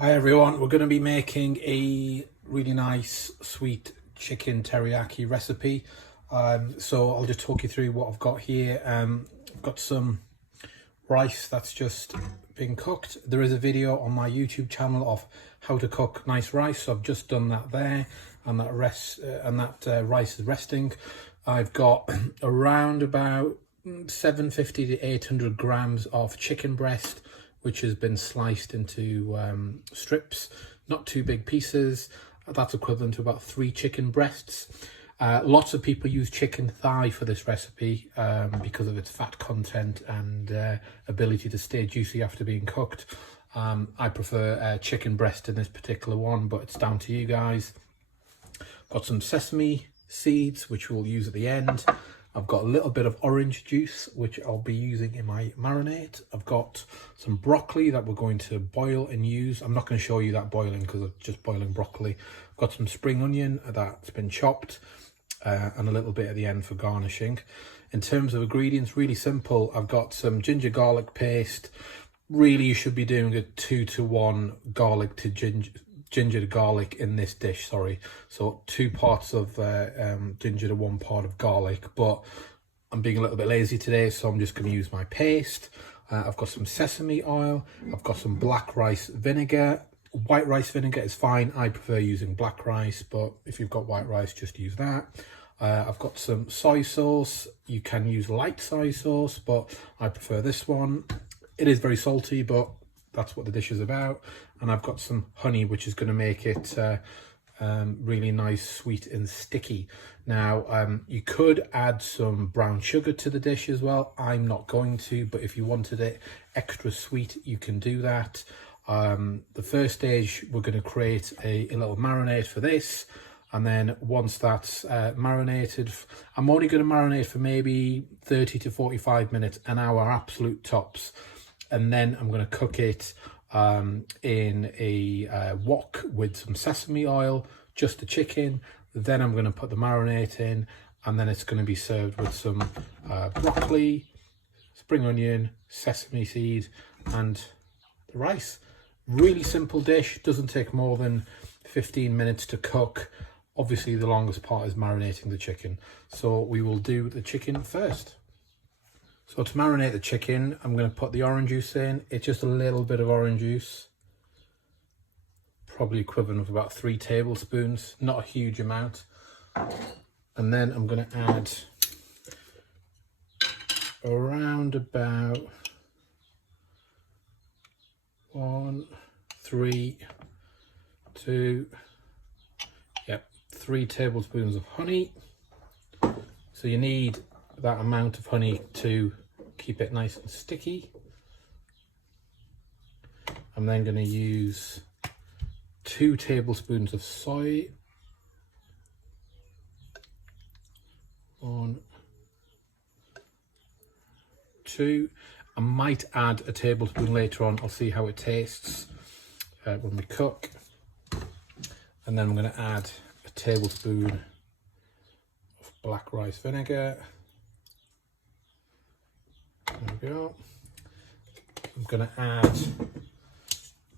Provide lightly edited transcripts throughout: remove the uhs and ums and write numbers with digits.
Hi everyone, we're going to be making a really nice sweet chicken teriyaki recipe. So I'll just talk you through what I've got here. I've got some rice that's just been cooked. There is a video on my YouTube channel of how to cook nice rice, so I've just done that there, and that rice is resting. I've got around about 750 to 800 grams of chicken breast, which has been sliced into strips, not too big pieces. That's equivalent to about 3 chicken breasts. Lots of people use chicken thigh for this recipe because of its fat content and ability to stay juicy after being cooked. I prefer chicken breast in this particular one, but it's down to you guys. Got some sesame seeds, which we'll use at the end. I've got a little bit of orange juice, which I'll be using in my marinade. I've got some broccoli that we're going to boil and use. I'm not going to show you that boiling because I'm just boiling broccoli. I've got some spring onion that's been chopped and a little bit at the end for garnishing. In terms of ingredients, really simple. I've got some ginger garlic paste. Really, you should be doing a 2-to-1 garlic to ginger to garlic in this dish, sorry. So 2 parts of ginger to 1 part of garlic, but I'm being a little bit lazy today, so I'm just going to use my paste. I've got some sesame oil. I've got some black rice vinegar. White rice vinegar is fine. I prefer using black rice, but if you've got white rice, just use that. I've got some soy sauce. You can use light soy sauce, but I prefer this one. It is very salty, but that's what the dish is about. And I've got some honey, which is going to make it really nice, sweet and sticky. Now, you could add some brown sugar to the dish as well. I'm not going to, but if you wanted it extra sweet, you can do that. The first stage, we're going to create a little marinade for this. And then once that's marinated, I'm only going to marinate for maybe 30 to 45 minutes, an hour, absolute tops. And then I'm going to cook it in a wok with some sesame oil, just the chicken. Then I'm going to put the marinade in, and then it's going to be served with some broccoli, spring onion, sesame seed, and the rice. Really simple dish, doesn't take more than 15 minutes to cook. Obviously, the longest part is marinating the chicken. So we will do the chicken first. So to marinate the chicken, I'm going to put the orange juice in. It's just a little bit of orange juice, probably equivalent of about 3 tablespoons, not a huge amount. And then I'm going to add around about 3 tablespoons of honey. So you need that amount of honey to keep it nice and sticky. I'm then going to use 2 tablespoons of soy. 1, 2. I might add a tablespoon later on. I'll see how it tastes when we cook. And then I'm going to add a tablespoon of black rice vinegar. There we go. I'm going to add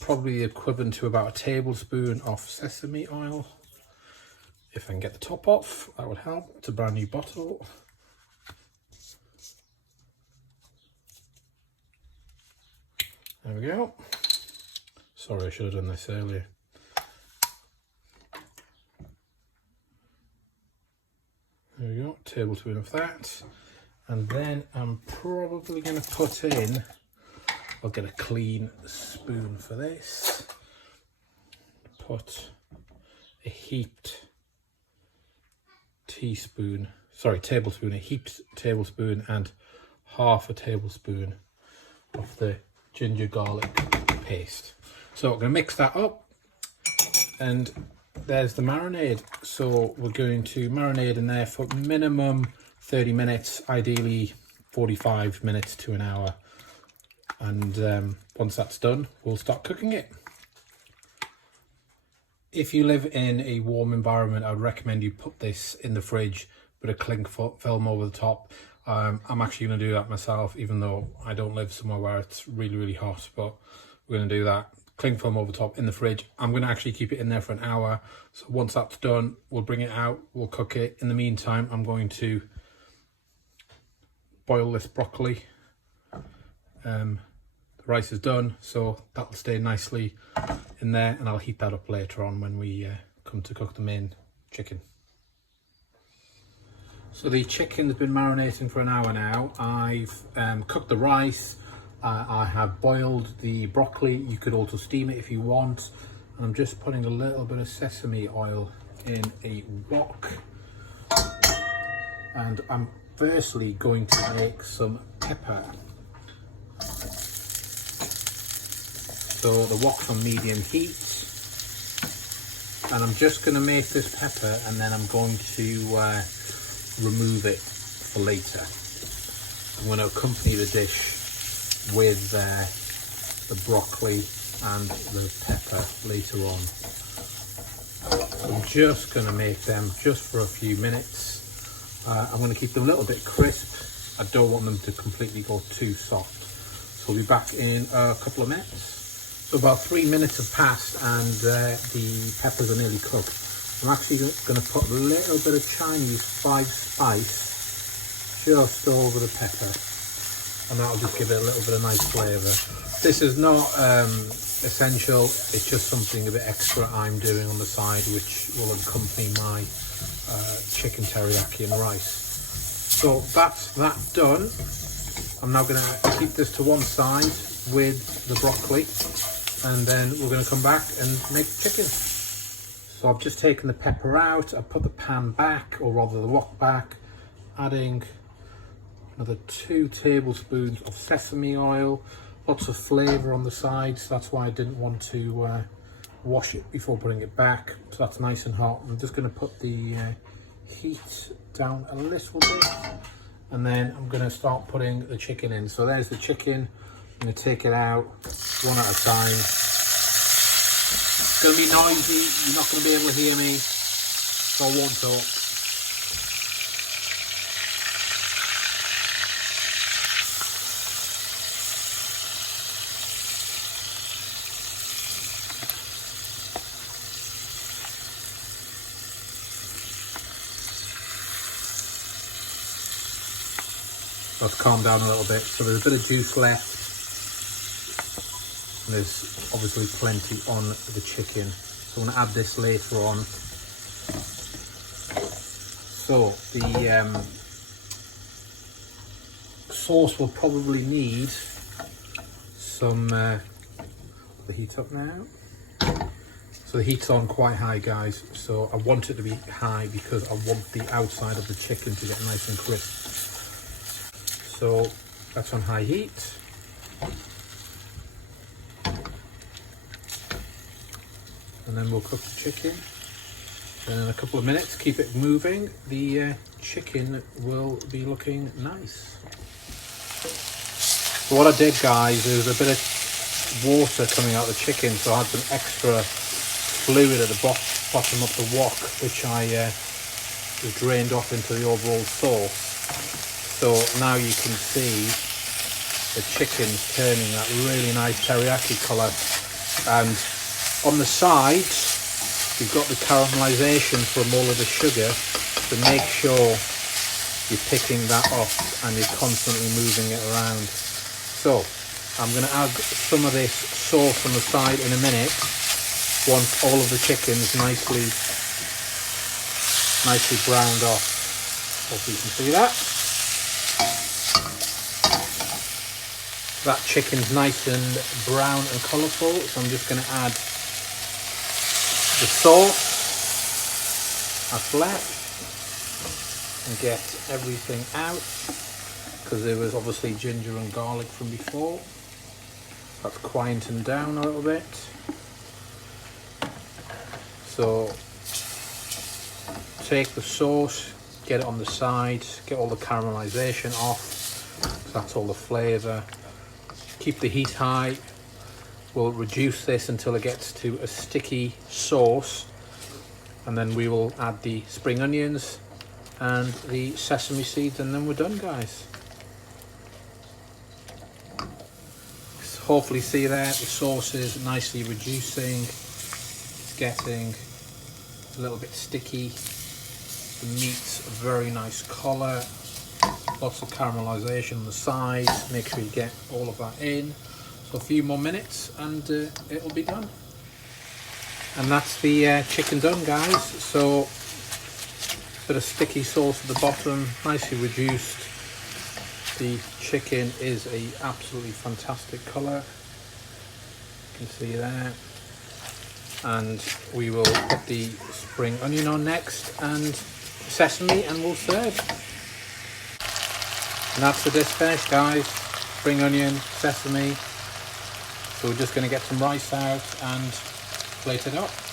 probably equivalent to about a tablespoon of sesame oil. If I can get the top off, that would help. It's a brand new bottle. There we go. Sorry, I should have done this earlier. There we go, tablespoon of that. And then I'm probably going to put in, I'll get a clean spoon for this. Put a heaped tablespoon, a heaped tablespoon and half a tablespoon of the ginger garlic paste. So we're going to mix that up, and there's the marinade. So we're going to marinate in there for minimum 30 minutes, ideally 45 minutes to an hour. And once that's done, we'll start cooking it. If you live in a warm environment, I would recommend you put this in the fridge with a cling film over the top. I'm actually going to do that myself, even though I don't live somewhere where it's really, really hot, but we're going to do that. cling film over top in the fridge. I'm going to actually keep it in there for an hour. So once that's done, we'll bring it out, we'll cook it. In the meantime, I'm going to boil this broccoli. The rice is done, so that'll stay nicely in there, and I'll heat that up later on when we come to cook the main chicken. So the chicken's been marinating for an hour now. I've cooked the rice. I have boiled the broccoli. You could also steam it if you want. And I'm just putting a little bit of sesame oil in a wok. And I'm firstly going to make some pepper. So the wok's on medium heat. And I'm just going to make this pepper, and then I'm going to remove it for later. I'm going to accompany the dish with the broccoli and the pepper later on. I'm just going to make them just for a few minutes. I'm going to keep them a little bit crisp. I don't want them to completely go too soft. So we'll be back in a couple of minutes. So about 3 minutes have passed, and the peppers are nearly cooked. I'm actually going to put a little bit of Chinese spice just over the pepper, and that'll just give it a little bit of nice flavour. This is not essential, it's just something a bit extra I'm doing on the side, which will accompany my chicken teriyaki and rice. So that's that done. I'm now going to keep this to one side with the broccoli, and then we're going to come back and make the chicken. So I've just taken the pepper out, I've put the pan back, or rather the wok back, adding another 2 tablespoons of sesame oil. Lots of flavour on the sides, that's why I didn't want to wash it before putting it back. So that's nice and hot. I'm just going to put the heat down a little bit, and then I'm going to start putting the chicken in. So there's the chicken. I'm going to take it out one at a time. It's going to be noisy, you're not going to be able to hear me, so I won't talk. Let's calm down a little bit. So there's a bit of juice left. And there's obviously plenty on the chicken. So I'm going to add this later on. So the sauce will probably need some, the heat's up now. So the heat's on quite high, guys. So I want it to be high because I want the outside of the chicken to get nice and crisp. So that's on high heat. And then we'll cook the chicken. Then in a couple of minutes, keep it moving, the chicken will be looking nice. So what I did, guys, is a bit of water coming out of the chicken, so I had some extra fluid at the bottom of the wok, which I drained off into the overall sauce. So now you can see the chicken's turning that really nice teriyaki colour, and on the sides you've got the caramelization from all of the sugar, so make sure you're picking that up and you're constantly moving it around. So I'm going to add some of this sauce on the side in a minute once all of the chicken's nicely browned off. Hopefully you can see that. That chicken's nice and brown and colourful, so I'm just going to add the sauce that's left and get everything out, because there was obviously ginger and garlic from before. That's quieting down a little bit. So take the sauce, get it on the side, get all the caramelization off, so that's all the flavour. Keep the heat high. We'll reduce this until it gets to a sticky sauce, and then we will add the spring onions and the sesame seeds, and then we're done, guys. So hopefully see there the sauce is nicely reducing. It's getting a little bit sticky. The meat's a very nice colour. Lots of caramelisation on the sides. Make sure you get all of that in. So a few more minutes and it'll be done. And that's the chicken done, guys. So bit of sticky sauce at the bottom, nicely reduced. The chicken is a absolutely fantastic colour. You can see there. And we will put the spring onion on next and sesame, and we'll serve. And that's the dish finished, guys. Spring onion, sesame. So we're just going to get some rice out and plate it up.